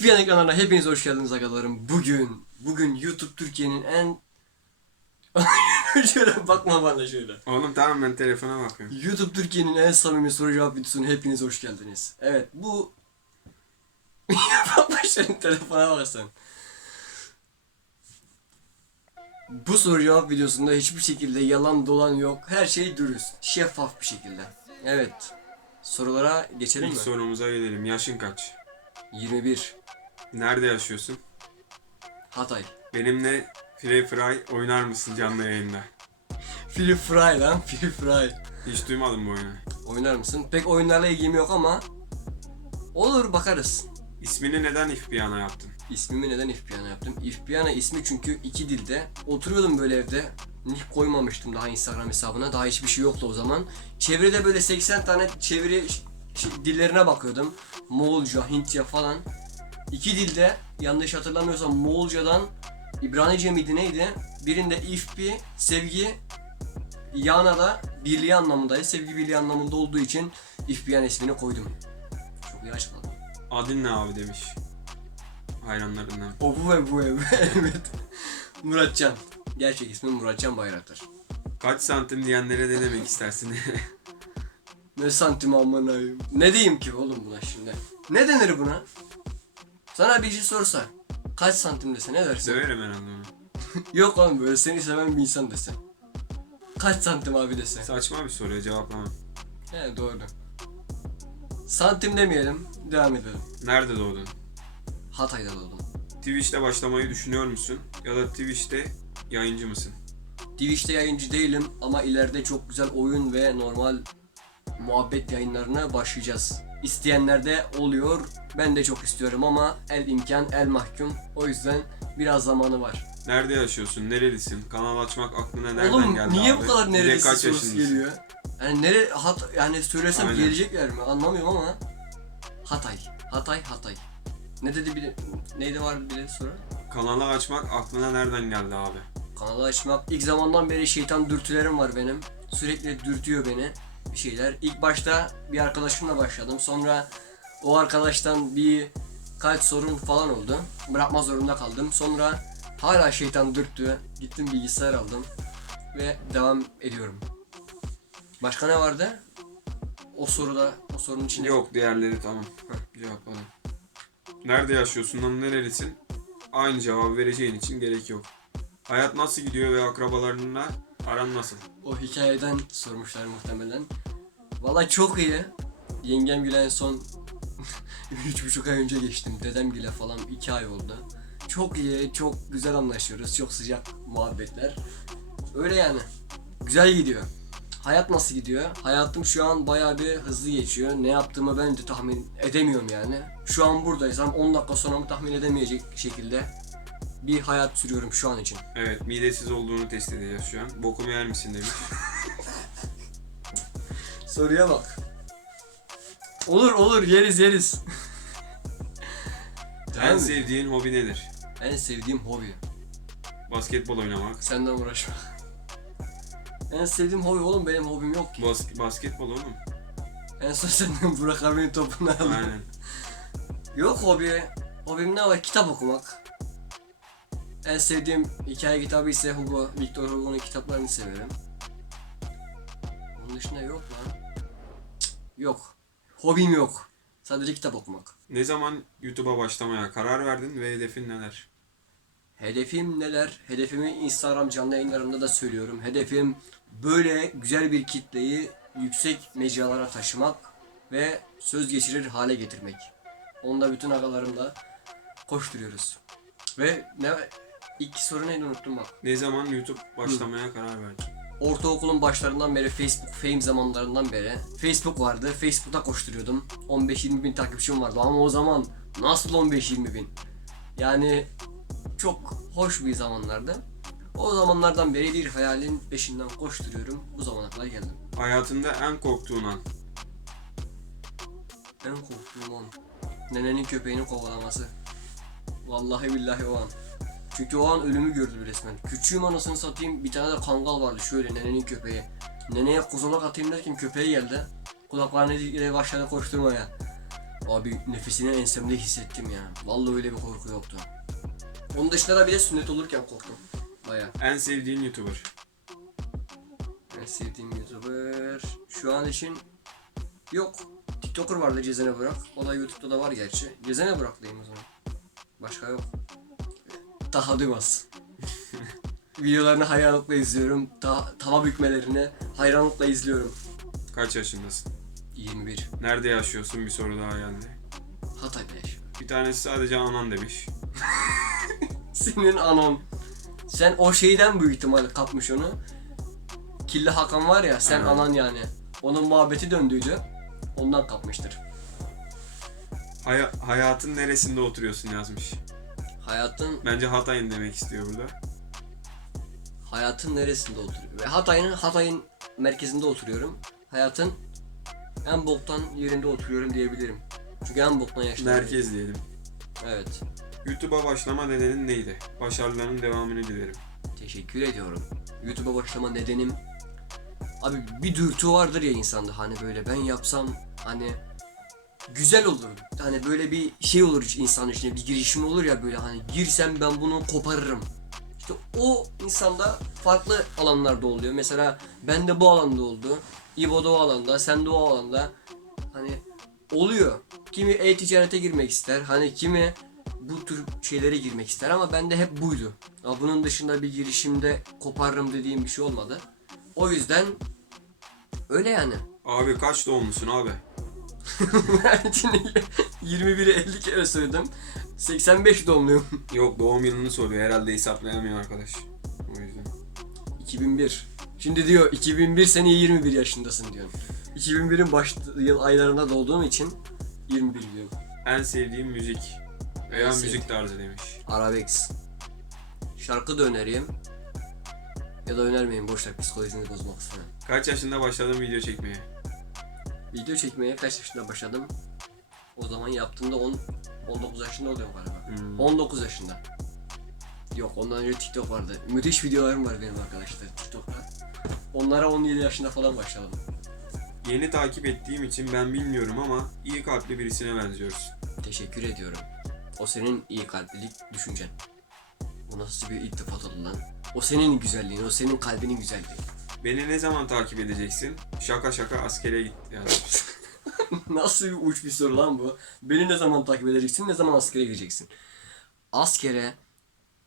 FBN ekranlarına hepiniz hoş geldiniz agalarım. Bugün, bugün YouTube Türkiye'nin en... şöyle bakma bana şöyle. Oğlum tamam ben telefona bakıyorum. YouTube Türkiye'nin en samimi soru cevap videosuna hepiniz hoş geldiniz. Evet bu... Bakma senin telefona bak sen. Bu soru cevap videosunda hiçbir şekilde yalan dolan yok. Her şey dürüst, şeffaf bir şekilde. Evet. Sorulara geçelim İlk mi? sorumuza gelelim. Yaşın kaç? 21. Nerede yaşıyorsun? Hatay. Benimle Free Fry oynar mısın canlı yayında? Free Fry lan, Free Fry. Hiç duymadım bu oyunu. Oynar mısın? Pek oyunlarla ilgim yok ama olur bakarız. İsmini neden İfbiyana yaptın? İsmimi neden İfpiyana yaptım? İfpiyana ismi çünkü iki dilde. Oturuyordum böyle evde. Nick koymamıştım daha Instagram hesabına. Daha hiçbir şey yoktu o zaman. Çevrede böyle 80 tane çeviri dillerine bakıyordum. Moğolca, Hintçe falan. İki dilde yanlış hatırlamıyorsam Moğolcadan İbranice miydi neydi? Birinde ifpi, sevgi, yana da birliği anlamındaydı. Sevgi birliği anlamında olduğu için İfpiyan ismini koydum. Çok iyi açıkladım. Adın ne abi demiş. Hayranlarından. O bu ve bu ev. evet. Muratcan. Gerçek ismim Muratcan Bayraktar. Kaç santim diyenlere ne demek istersin? Ne santim koyayım. Ne diyeyim ki oğlum buna şimdi? Ne denir buna? Sana bir şey sorsa. Kaç santim dese ne dersin? Döverim herhalde onu. Yok oğlum böyle seni seven bir insan dese. Kaç santim abi dese. Saçma bir soruya cevaplamam. He doğru. Santim demeyelim. Devam edelim. Nerede doğdun? Hatay'da doğdum. Twitch'te başlamayı düşünüyor musun? Ya da Twitch'te yayıncı mısın? Twitch'te yayıncı değilim ama ileride çok güzel oyun ve normal muhabbet yayınlarına başlayacağız. İsteyenler de oluyor. Ben de çok istiyorum ama el imkan el mahkum. O yüzden biraz zamanı var. Nerede yaşıyorsun? Nerelisin? Kanal açmak aklına nereden Oğlum geldi niye abi? bu kadar neresi kaç sorusu geliyor? Yani nere hat yani söylesem Aynen. gelecekler mi? Anlamıyorum ama Hatay. Hatay Hatay. Ne dedi bir neydi var bir de soru? Kanalı açmak aklına nereden geldi abi? Kanalı açmak. İlk zamandan beri şeytan dürtülerim var benim. Sürekli dürtüyor beni bir şeyler. İlk başta bir arkadaşımla başladım. Sonra o arkadaştan bir kaç sorun falan oldu. Bırakma zorunda kaldım. Sonra hala şeytan dürttü. Gittim bilgisayar aldım. Ve devam ediyorum. Başka ne vardı? O soruda, o sorunun içinde. Yok diğerleri tamam. Cevapladım. Nerede yaşıyorsun lan nerelisin? Aynı cevabı vereceğin için gerek yok. Hayat nasıl gidiyor ve akrabalarınla aran nasıl? O hikayeden sormuşlar muhtemelen. Valla çok iyi. Yengem bile en son üç buçuk ay önce geçtim. Dedem bile falan iki ay oldu. Çok iyi, çok güzel anlaşıyoruz. Çok sıcak muhabbetler. Öyle yani. Güzel gidiyor. Hayat nasıl gidiyor? Hayatım şu an bayağı bir hızlı geçiyor. Ne yaptığımı ben de tahmin edemiyorum yani. Şu an buradaysam 10 dakika sonra mı tahmin edemeyecek şekilde bir hayat sürüyorum şu an için. Evet midesiz olduğunu test edeceğiz şu an. Bokumu yer misin demiş. Soruya bak. Olur olur yeriz yeriz. en mı? sevdiğin hobi nedir? en sevdiğim hobi. Basketbol oynamak. Senden uğraşma. En sevdiğim hobi oğlum benim hobim yok ki. Bas- basketbol oğlum. En son senden Burak abinin topunu aldım. Aynen. Yok hobi. Hobim ne var? Kitap okumak. En sevdiğim hikaye kitabı ise Hugo. Victor Hugo'nun kitaplarını severim. Onun dışında yok lan. Cık, Yok. Hobim yok. Sadece kitap okumak. Ne zaman YouTube'a başlamaya karar verdin ve hedefin neler? Hedefim neler? Hedefimi Instagram canlı yayınlarımda da söylüyorum. Hedefim böyle güzel bir kitleyi yüksek mecralara taşımak ve söz geçirir hale getirmek. Onda bütün agalarımla koşturuyoruz. Ve ne ilk soru neydi unuttum bak. Ne zaman YouTube başlamaya karar verdin? Ortaokulun başlarından beri Facebook fame zamanlarından beri Facebook vardı. Facebook'ta koşturuyordum. 15-20 bin takipçim vardı ama o zaman nasıl 15-20 bin? Yani çok hoş bir zamanlardı. O zamanlardan beri bir hayalin peşinden koşturuyorum. Bu zamana kadar geldim. Hayatında en korktuğun an. En korktuğum an. Nenenin köpeğini kovalaması. Vallahi billahi o an. Çünkü o an ölümü gördüm resmen. Küçüğüm anasını satayım bir tane de kangal vardı şöyle nenenin köpeği. Neneye kozalak atayım derken köpeği geldi. Kulaklarını başladı koşturmaya. Abi nefesini ensemde hissettim ya. Vallahi öyle bir korku yoktu. Onun dışında da bir de sünnet olurken korktum. Baya. En sevdiğin YouTuber. En sevdiğim YouTuber şu an için yok. TikToker vardı Cezene Burak. O da YouTube'da da var gerçi. Cezene Burak diyeyim o zaman. Başka yok. Taha Duymaz. Videolarını hayranlıkla izliyorum. Ta tava bükmelerini hayranlıkla izliyorum. Kaç yaşındasın? 21. Nerede yaşıyorsun? Bir soru daha geldi. Hatay'da yaşıyorum. Bir tanesi sadece anan demiş. Senin anan. Sen o şeyden büyük ihtimalle kapmış onu. Killi Hakan var ya sen Aynen. anan yani. Onun muhabbeti döndüydü. Ondan kapmıştır. Haya- hayatın neresinde oturuyorsun yazmış. Hayatın Bence Hatay'ın demek istiyor burada. hayatın neresinde oturuyor? Hatay'ın Hatay'ın merkezinde oturuyorum. Hayatın en boktan yerinde oturuyorum diyebilirim. Çünkü en boktan yaşlarım. Merkez diyelim. Evet. YouTube'a başlama nedenin neydi? Başarılarının devamını dilerim. Teşekkür ediyorum. YouTube'a başlama nedenim Abi bir dürtü vardır ya insanda hani böyle ben yapsam hani güzel olur. Hani böyle bir şey olur insan içine bir girişim olur ya böyle hani girsem ben bunu koparırım. İşte o insanda farklı alanlarda oluyor. Mesela ben de bu alanda oldu. İbo da o alanda, sen de o alanda. Hani oluyor. Kimi e-ticarete girmek ister. Hani kimi bu tür şeylere girmek ister ama bende hep buydu. Ya bunun dışında bir girişimde koparırım dediğim bir şey olmadı. O yüzden öyle yani. Abi kaç doğumlusun abi? Şimdi 21'i 50 kere söyledim. 85 doğumluyum. Yok doğum yılını soruyor. Herhalde hesaplayamıyor arkadaş. O yüzden. 2001. Şimdi diyor 2001 sene 21 yaşındasın diyor. 2001'in baş yıl aylarında doğduğum için 21 diyorum. En sevdiğim müzik veya En müzik sevdiğim. tarzı demiş. Arabex. Şarkı da önereyim. Ya da önermeyin boş ver psikolojinizi bozmak istemem. Kaç yaşında başladın video çekmeye? Video çekmeye kaç yaşında başladım? O zaman yaptığımda 10 19 yaşında oluyorum galiba. Hmm. 19 yaşında. Yok ondan önce TikTok vardı. Müthiş videolarım var benim arkadaşlar TikTok'ta. Onlara 17 yaşında falan başladım. Yeni takip ettiğim için ben bilmiyorum ama iyi kalpli birisine benziyorsun. Teşekkür ediyorum. O senin iyi kalplilik düşüncen. O nasıl bir iltifat oldu lan? O senin güzelliğin, o senin kalbinin güzelliği. Beni ne zaman takip edeceksin? Şaka şaka askere git yazmış. Nasıl bir uç bir soru lan bu? Beni ne zaman takip edeceksin, ne zaman askere gideceksin? Askere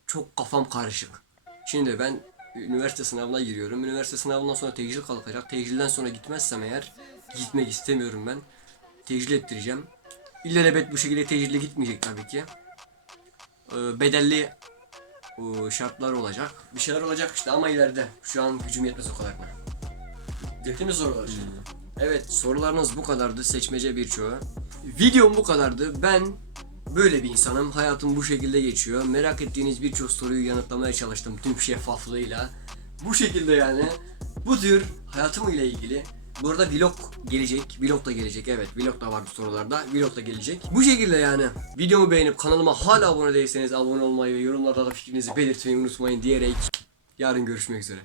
çok kafam karışık. Şimdi ben üniversite sınavına giriyorum. Üniversite sınavından sonra tecil kalkacak. Tecilden sonra gitmezsem eğer gitmek istemiyorum ben. Tecil ettireceğim. İllelebet bu şekilde tecille gitmeyecek tabii ki. Ee, bedelli şartlar olacak. Bir şeyler olacak işte ama ileride. Şu an gücüm yetmez o kadar. Yetti mi sorular şimdi? Evet sorularınız bu kadardı seçmece birçoğu. Videom bu kadardı. Ben böyle bir insanım. Hayatım bu şekilde geçiyor. Merak ettiğiniz birçok soruyu yanıtlamaya çalıştım tüm şeffaflığıyla. Bu şekilde yani. Bu tür hayatım ile ilgili. Bu arada vlog gelecek. Vlog da gelecek. Evet vlog da vardı sorularda. Vlog da gelecek. Bu şekilde yani. Videomu beğenip kanalıma hala abone değilseniz abone olmayı ve yorumlarda da fikrinizi belirtmeyi unutmayın diyerek yarın görüşmek üzere.